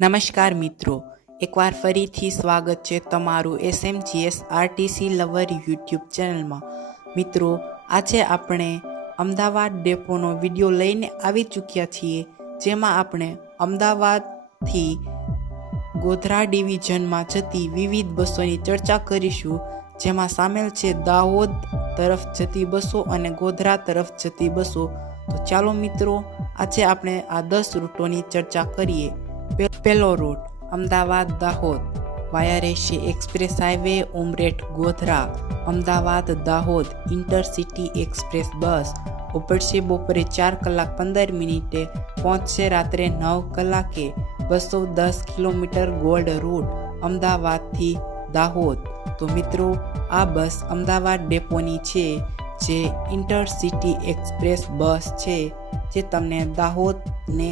નમસ્કાર મિત્રો, એકવાર ફરીથી સ્વાગત છે તમારું SMGS RTC લવર યુટ્યુબ ચેનલમાં। મિત્રો, આજે આપણે અમદાવાદ ડેપોનો વિડીયો લઈને આવી ચૂક્યા છીએ, જેમાં આપણે અમદાવાદથી ગોધરા ડિવિઝનમાં જતી વિવિધ બસોની ચર્ચા કરીશું, જેમાં સામેલ છે દાહોદ તરફ જતી બસો અને ગોધરા તરફ જતી બસો। તો ચાલો મિત્રો, આજે આપણે આ 10 રૂટોની ચર્ચા કરીએ। પહેલો રૂટ અમદાવાદ દાહોદ વાયા રહેશે express highway Umreth Godhra. Ahmedabad Dahod intercity express bus ઉપડશે બપોરે 4:15 પહોંચશે રાત્રે 9 કલાકે। 210 કિલોમીટર ગોલ્ડ રૂટ અમદાવાદથી દાહોદ। તો મિત્રો, આ બસ અમદાવાદ ડેપોની છે, જે ઇન્ટરસિટી એક્સપ્રેસ બસ છે, જે તમને દાહોદને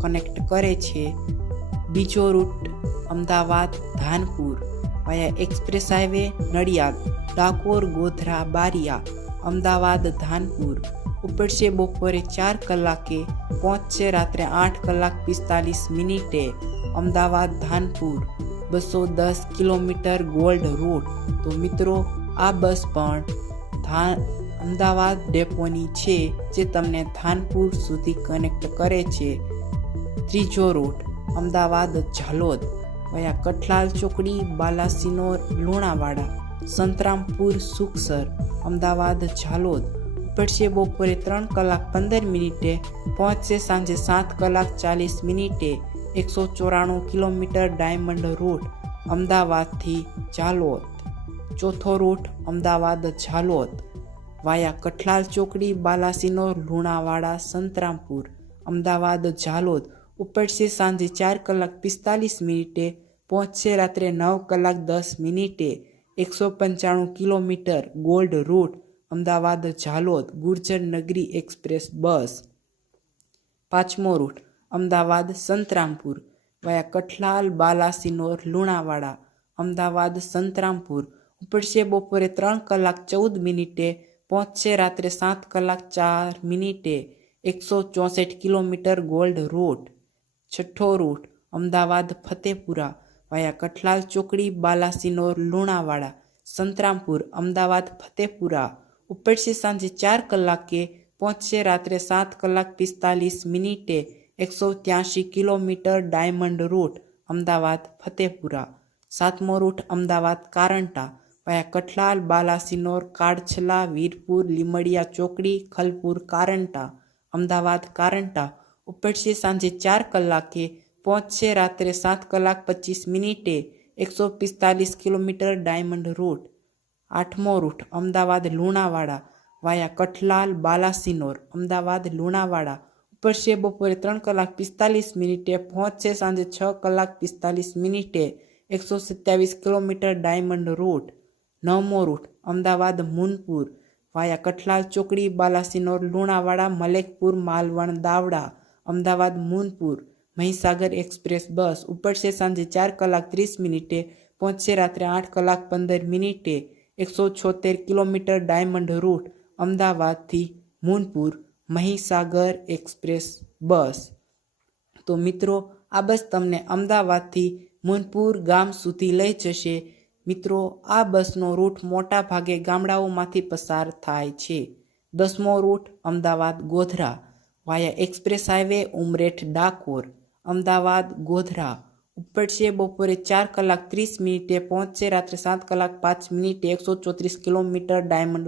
કનેક્ટ કરે છે। બીજો route Ahmedabad Dhanpur via express highway Nadiad Dakor Godhra Baria. Ahmedabad Dhanpur ઉપડશે બપોરે 4 કલાકે પહોંચશે રાત્રે 8:45 અમદાવાદ ધાનપુર 210 કિલોમીટર ગોલ્ડ રૂટ। તો મિત્રો, આ બસ પણ અમદાવાદ ડેપોની છે, જે તમને ધાનપુર સુધી કનેક્ટ કરે છે। ત્રીજો રૂટ અમદાવાદ ઝાલોદ વાયા કઠલાલ ચોકડી બાલાસિનોર લુણાવાડા સંતરામપુર સુખસર। અમદાવાદ ઝાલોદ ઉપડશે બપોરે 3:15 પહોંચશે સાંજે 7:40 194 કિલોમીટર ડાયમંડ રૂટ અમદાવાદથી ઝાલોદ। ચોથો રૂટ અમદાવાદ ઝાલોદ વાયા કઠલાલ ચોકડી બાલાસિનોર લુણાવાડા સંતરામપુર। અમદાવાદ ઝાલોદ ઉપડશે સાંજે 4:45 પહોંચશે રાત્રે 9:10 195 kilometre gold route Ahmedabad Jhalod Gurjar Nagari express bus. પાંચમો રૂટ અમદાવાદ સંતરામપુર વાયા કઠલાલ બાલાસિનોર લુણાવાડા। અમદાવાદ સંતરામપુર ઉપડશે બપોરે 3:14 પહોંચશે રાત્રે 7:04 164 કિલોમીટર ગોલ્ડ રૂટ। છઠ્ઠો રૂટ અમદાવાદ ફતેપુરા વાયા કઠલાલ ચોકડી બાલાસિનોર લુણાવાડા સંતરામપુર। અમદાવાદ ફતેપુરા ઉપડશે સાંજે 4 કલાકે પહોંચશે રાત્રે 7:45 183 kilometre diamond route Ahmedabad Fatepura. સાતમો રૂટ અમદાવાદ કારંટા વાયા કઠલાલ બાલાસિનોર કાળછલા વીરપુર લીમડિયા ચોકડી ખલપુર કારંટા। અમદાવાદ કારંટા ઉપડશે સાંજે 4 કલાકે પહોંચશે રાત્રે 7:25 145 કિલોમીટર ડાયમંડ રૂટ। આઠમો રૂટ અમદાવાદ લુણાવાડા વાયા કઠલાલ બાલાસિનોર। અમદાવાદ લુણાવાડા ઉપડશે બપોરે 3:45 પહોંચશે સાંજે 6:45 127 કિલોમીટર ડાયમંડ રૂટ। નવમો રૂટ અમદાવાદ મુનપુર વાયા કઠલાલ ચોકડી બાલાસિનોર લુણાવાડા મલેકપુર માલવણ દાવડા। અમદાવાદ મુનપુર મહીસાગર એક્સપ્રેસ બસ ઉપડશે સાંજે 4:30 પહોંચશે રાત્રે 8:15 176 કિલોમીટર ડાયમંડ રૂટ અમદાવાદથી મુનપુર મહીસાગર એક્સપ્રેસ બસ। તો મિત્રો, આ બસ તમને અમદાવાદથી મુનપુર ગામ સુધી લઈ જશે। મિત્રો, આ બસનો રૂટ મોટા ભાગે ગામડાઓમાંથી પસાર થાય છે। 10મો રૂટ અમદાવાદ ગોધરા વાયા એક્સપ્રેસ હાઈવે ઉમરેઠ ડાકોર। અમદાવાદ ગોધરા ઉપડશે બપોરે 4:30 પહોંચશે રાત્રે 7:05 134 કિલોમીટર ડાયમંડ